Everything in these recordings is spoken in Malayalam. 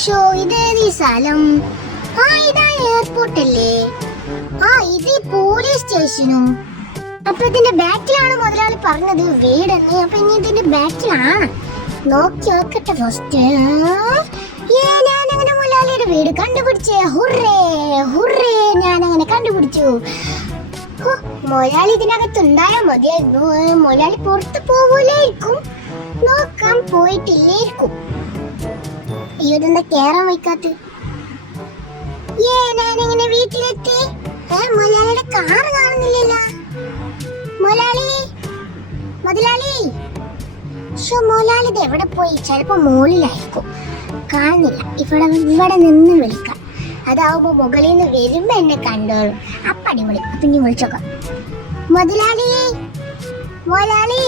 ഷോ ഇതേത് ഈ സ്ഥലം? ഇതാ എയർപോർട്ട് അല്ലേ? ഇത് പോലീസ് സ്റ്റേഷനും. അപ്പൊ ഇതിന്റെ ബാക്കിലാണ് മുതലാളി പറഞ്ഞത് വീടെന്ന്. അപ്പൊ ഇനി ഇതിന്റെ ബാക്കിലാണ്. നോക്കി നോക്കട്ടെ ഫസ്റ്റ്. ഞാനങ്ങനെ മുതലാളിയുടെ വീട് കണ്ടുപിടിച്ചേ. ഹുറേ ഹുറേ, ഞാനങ്ങനെ കണ്ടുപിടിച്ചു. മുതലാളി ഇതിനകത്ത് ഉണ്ടായാൽ മതിയായിരുന്നു. മുതലാളി പുറത്ത് പോകൂലായിരിക്കും. നോക്കാൻ പോയിട്ടില്ലേയിരിക്കും. ഇതെന്താ കേറാൻ വയ്ക്കാത്ത? ഞാനിങ്ങനെ വീട്ടിലെത്തി. മുതലാളിയുടെ കാറ് കാണുന്നില്ലല്ലോ. മുതലാളി മുതലാളി മുതലാളി ഇത് എവിടെ പോയി? ചിലപ്പോ മുകളിലായിരിക്കും. കാണുന്നില്ല. ഇവിടെ നിന്ന് വിളിക്കാം. അതാവുമ്പോ മുകളിൽ നിന്ന് വരുമ്പോ എന്നെ കണ്ടോളും. അപ്പൊ അടിപൊളി. അപ്പൊ ഇനി വിളിച്ചോക്കാം. മുതലാളി മുതലാളി.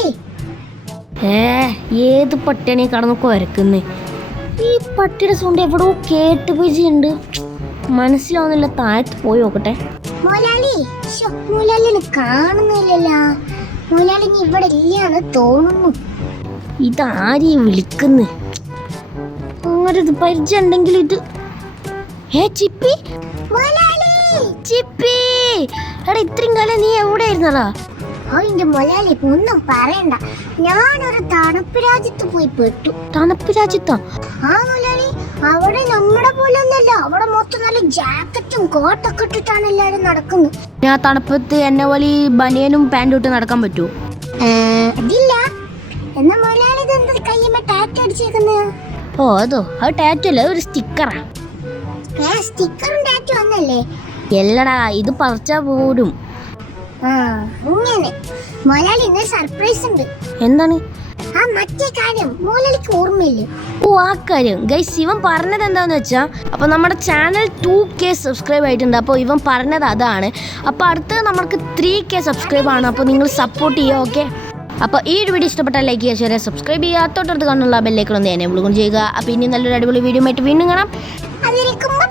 ഏത് പട്ടിയാണ് കടന്ന് കുരക്കുന്നേ? ഈ പട്ടിയുടെ സൗണ്ട് എവിടെയോ കേട്ട് പിടിച്ചിട്ടുണ്ട്. മനസ്സിലാവുന്നില്ല. താഴത്ത് പോയി നോക്കട്ടെ. മുതലാളി മുതലാളിനെ കാണുന്നില്ലല്ലോ. മുതലാളി ഇവിടെ ഇല്ലാന്ന് തോന്നുന്നു. ഇതാരീ വിളിക്കുന്നു? അങ്ങനെ ഇത് പരിചയം ഉണ്ടെങ്കിൽ ഇത് ചിപ്പി ചിപ്പി. എടാ, ഇത്രയും കാലം നീ എവിടെ ആയിരുന്നടാ? എന്റെ മുതലാളി ഒന്നും പറയണ്ട. ഞാനൊരു തണുപ്പ് രാജ്യത്ത് പോയി പെട്ടു. തണുപ്പ് രാജ്യത്താ? മുതലാളി, അവിടെ നമ്മുടെ പോലെ ഒന്നല്ല. അവിടെ മൊത്തം നല്ല ജാക്കറ്റും കോട്ടൊക്കെ ഇട്ടിട്ടാണ് എല്ലാരും നടക്കുന്നത്. ഞാൻ തണുപ്പത്ത് എന്നെ പോലെ ബനിയനും പാൻറ്റും ഇട്ട് നടക്കാൻ പറ്റുമോ? അതില്ല. എന്നാ മുതലാളി ഇതെന്താ കയ്യുമ്പോ ടാറ്റ അടിച്ചേക്കുന്നത്? അത് ടാറ്റു അല്ല, ഒരു സ്റ്റിക്കറാ. സ്റ്റിക്കറും ടാറ്റു വന്നല്ലേ? എല്ലടാ, ഇത് പറിച്ചാ പോരും. അങ്ങനെ മുതലാളി ഇന്ന് സർപ്രൈസ് ഉണ്ട്. എന്താണ്? മറ്റേ കാര്യം മുതലാളിക്ക് ഓർമ്മയില്ലേ? ആ കാര്യം ഗൈസ്, ഇവൻ പറഞ്ഞത് എന്താന്ന് വെച്ചാ, അപ്പൊ നമ്മുടെ ചാനൽ 2K സബ്സ്ക്രൈബ് ആയിട്ടുണ്ട്. അപ്പോൾ ഇവൻ പറഞ്ഞത് അതാണ്. അപ്പോൾ അടുത്തത് നമുക്ക് 3K സബ്സ്ക്രൈബ് ആണ്. അപ്പോൾ നിങ്ങൾ സപ്പോർട്ട് ചെയ്യുക. ഓക്കെ, അപ്പോൾ ഈ ഒരു വീഡിയോ ഇഷ്ടപ്പെട്ടാൽ ലൈക്ക് ചെയ്യുക, ഷെയർ ചെയ്യുക, സബ്സ്ക്രൈബ് ചെയ്യുക. തൊട്ടടുത്ത് കാണുന്നുള്ള ബെല്ലൈക്കൺ ഒന്ന് എനേബിൾ ചെയ്ക. അപ്പോൾ ഇനി നല്ലൊരു അടിപൊളി വീഡിയോ ആയിട്ട് വീണ്ടും കാണാം. അതിരിക്കുമ്പോൾ